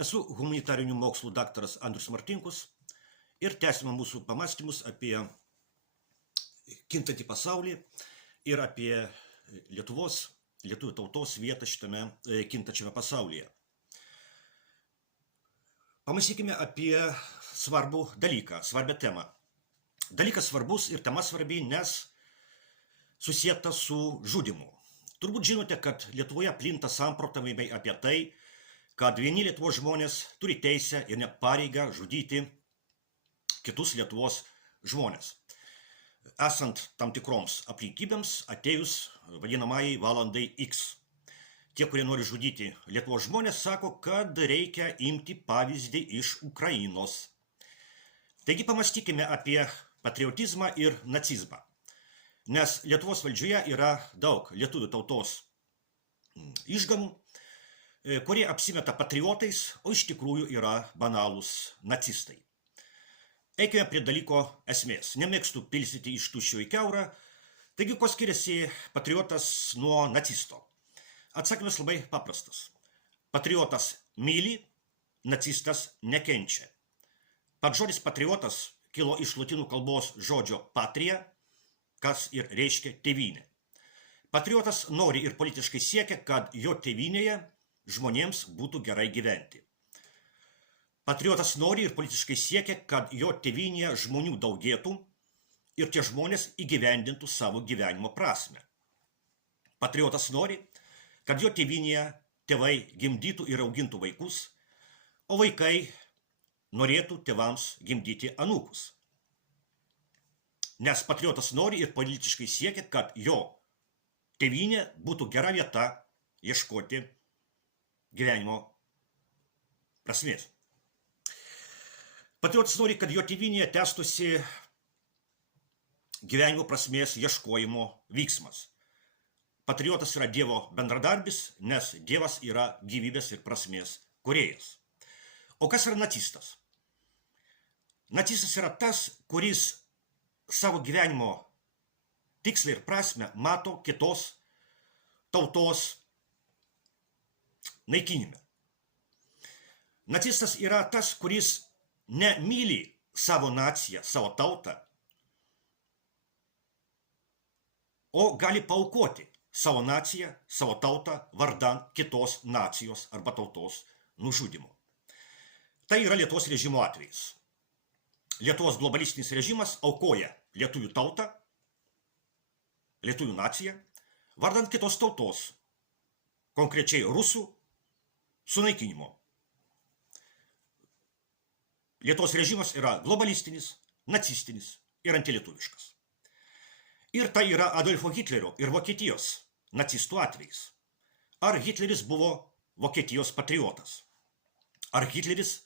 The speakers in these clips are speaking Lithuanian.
Esu humanitarinių mokslų daktaras Andrius Martinkus ir tęsime mūsų pamąstymus apie kintantį pasaulį ir apie lietuvių tautos vietą šitame kintančiame pasaulyje. Pamąstykime apie svarbų dalyką, svarbią temą. Dalykas svarbus ir tema svarbi, nes susieta su žudymu. Turbūt žinote, kad Lietuvoje plinta samprotavimai apie tai, kad vieni Lietuvos žmonės turi teisę ir net pareigą žudyti kitus Lietuvos žmonės, esant tam tikroms aplinkybėms atėjus vadinamai valandai X. Tie, kurie nori žudyti Lietuvos žmonės, sako, kad reikia imti pavyzdį iš Ukrainos. Taigi pamąstykime apie patriotizmą ir nacizmą. Nes Lietuvos valdžioje yra daug lietuvių tautos išgamų, kurie apsimeta patriotais, o iš tikrųjų yra banalūs nacistai. Eikime prie dalyko esmės. Nemėgstu pilstyti iš tuščio į kiaurą. Taigi, kuo skiriasi patriotas nuo nacisto? Atsakymas labai paprastas. Patriotas myli, nacistas nekenčia. Pats žodis patriotas kilo iš lotynų kalbos žodžio patria, kas ir reiškia tėvynė. Patriotas nori ir politiškai siekia, kad jo tėvynėje žmonėms būtų gerai gyventi. Patriotas nori ir politiškai siekia, kad jo tėvynėje žmonių daugėtų ir tie žmonės įgyvendintų savo gyvenimo prasmę. Patriotas nori, kad jo tėvynėje tėvai gimdytų ir augintų vaikus, o vaikai norėtų tėvams gimdyti anūkus. Nes patriotas nori ir politiškai siekia, kad jo tėvynė būtų gera vieta ieškoti gyvenimo prasmės. Patriotas nori, kad jo tėvynėje tęstųsi gyvenimo prasmės ieškojimo vyksmas. Patriotas yra Dievo bendradarbis, nes Dievas yra gyvybės ir prasmės kūrėjas. O kas yra nacistas? Nacistas yra tas, kuris savo gyvenimo tikslą ir prasmę mato kitos tautos naikinime. Nacistas yra tas, kuris nemyli savo naciją, savo tautą, o gali paaukoti savo naciją, savo tautą vardan kitos nacijos arba tautos nužudymo. Tai yra Lietuvos režimo atvejis. Lietuvos globalistinis režimas aukoja lietuvių tautą, lietuvių naciją, vardan kitos tautos, konkrečiai rusų, sunaikinimo. Lietuvos režimas yra globalistinis, nacistinis ir antilietuviškas. Ir tai yra Adolfo Hitlerio ir Vokietijos nacistų atvejis. Ar Hitleris buvo Vokietijos patriotas? Ar Hitleris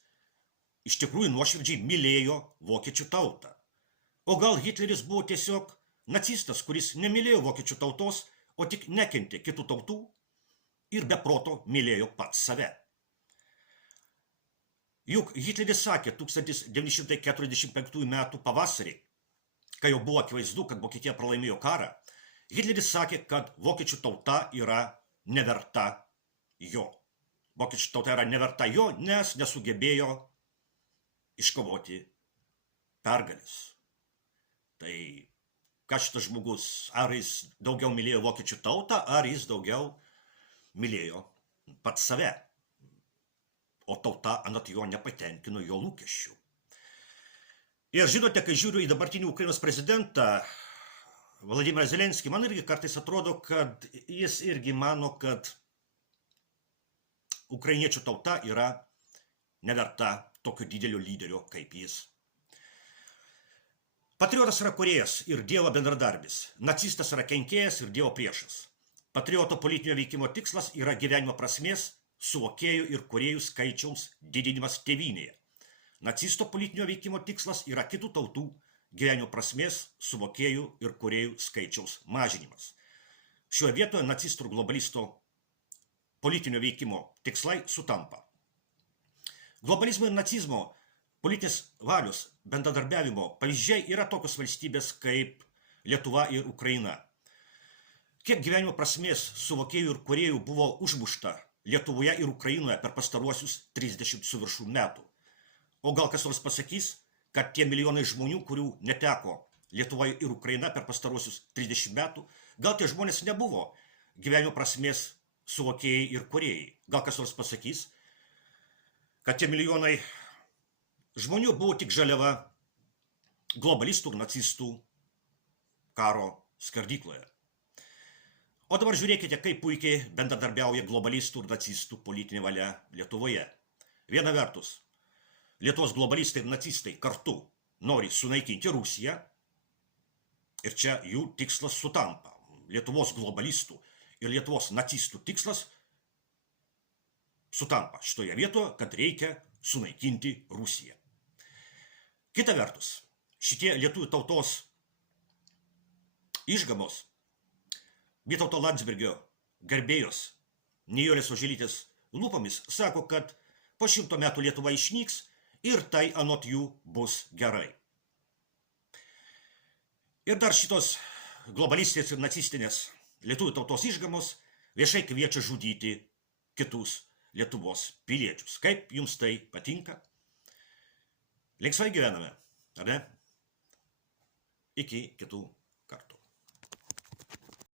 iš tikrųjų nuoširdžiai mylėjo vokiečių tautą? O gal Hitleris buvo tiesiog nacistas, kuris nemylėjo vokiečių tautos, o tik nekentė kitų tautų ir be proto mylėjo pats save? Juk Hitleris sakė 1945 metų pavasarį, kai jau buvo akivaizdu, kad Vokietija pralaimėjo karą, Hitleris sakė, kad vokiečių tauta yra neverta jo. Vokiečių tauta yra neverta jo, nes nesugebėjo iškovoti pergalės. Tai ką šitas žmogus, ar jis daugiau mylėjo vokiečių tautą, ar jis daugiau mylėjo pats save, o tauta anot jo nepatenkino jo lūkesčių. Ir žinote, kai žiūriu į dabartinį Ukrainos prezidentą Vladimirą Zelenskį, man irgi kartais atrodo, kad jis irgi mano, kad ukrainiečių tauta yra neverta tokio didelio lyderio kaip jis. Patriotas yra kūrėjas ir Dievo bendradarbis. Nacistas yra kenkėjas ir Dievo priešas. Patrioto politinio veikimo tikslas yra gyvenimo prasmės, suvokėjų ir kūrėjų skaičiaus didinimas tėvynėje. Nacisto politinio veikimo tikslas yra kitų tautų gyvenimo prasmės, suvokėjų ir kūrėjų skaičiaus mažinimas. Šioje vietoje nacistų ir globalisto politinio veikimo tikslai sutampa. Globalizmo ir nacizmo politinės valios bendradarbiavimo pavyzdžiai yra tokios valstybės kaip Lietuva ir Ukraina. Kiek gyvenimo prasmės suvokėjų ir kūrėjų buvo užmušta Lietuvoje ir Ukrainoje per pastaruosius 30 su viršų metų. O gal kas nors pasakys, kad tie milijonai žmonių, kurių neteko Lietuvoje ir Ukraina per pastaruosius 30 metų, gal tie žmonės nebuvo gyvenimo prasmės suvokėjai ir kūrėjai. Gal kas nors pasakys, kad tie milijonai žmonių buvo tik žaliava globalistų ir nacistų karo skardykloje. O dabar žiūrėkite, kaip puikiai bendradarbiauja globalistų ir nacistų politinė valia Lietuvoje. Viena vertus, Lietuvos globalistai ir nacistai kartu nori sunaikinti Rusiją ir čia jų tikslas sutampa. Lietuvos globalistų ir Lietuvos nacistų tikslas sutampa šitoje vietoje, kad reikia sunaikinti Rusiją. Kita vertus, šitie lietuvių tautos išgamos Vytauto Landsbergio garbėjos Nijolės Oželytės lūpomis sako, kad po 100 metų Lietuva išnyks ir tai anot jų bus gerai. Ir dar šitos globalistės ir nacistinės lietuvių tautos išgamos viešai kviečia žudyti kitus Lietuvos piliečius. Kaip jums tai patinka? Linksmai gyvename, ar ne? Iki kitų